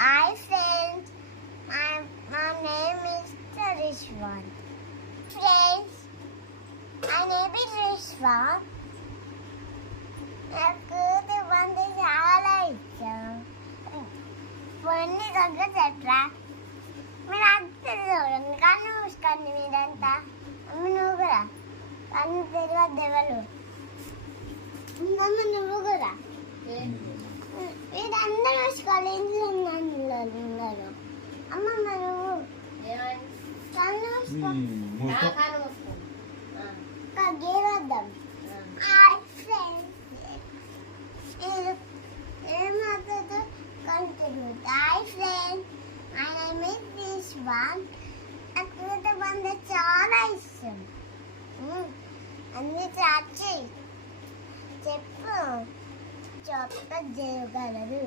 Hi friends, my name is Rishwan. Friends, my name is Rishwan. నాకు వంద చాలా ఇష్టం. కొన్ని దగ్గర చెట్రా మీరు అంతే చూడండి, కన్ను మూసుకోండి మీరంతా. అమ్మ నువ్వు కూడా కన్ను తెలియదు ఎవరు. అమ్మ నువ్వు కూడా వీరందరూ మూసుకోవాలి. ఇంట్లో ఉన్నారు. అమ్మమ్మ నువ్వు కన్ను మూసుకో గేరద్దాం. ఏమవుతుందో continue. Hi friends, my name is Rizwan. నాకు వంద చాలా ఇష్టం. అన్ని చాచి చెప్పు చెప్తా చేయగలరు.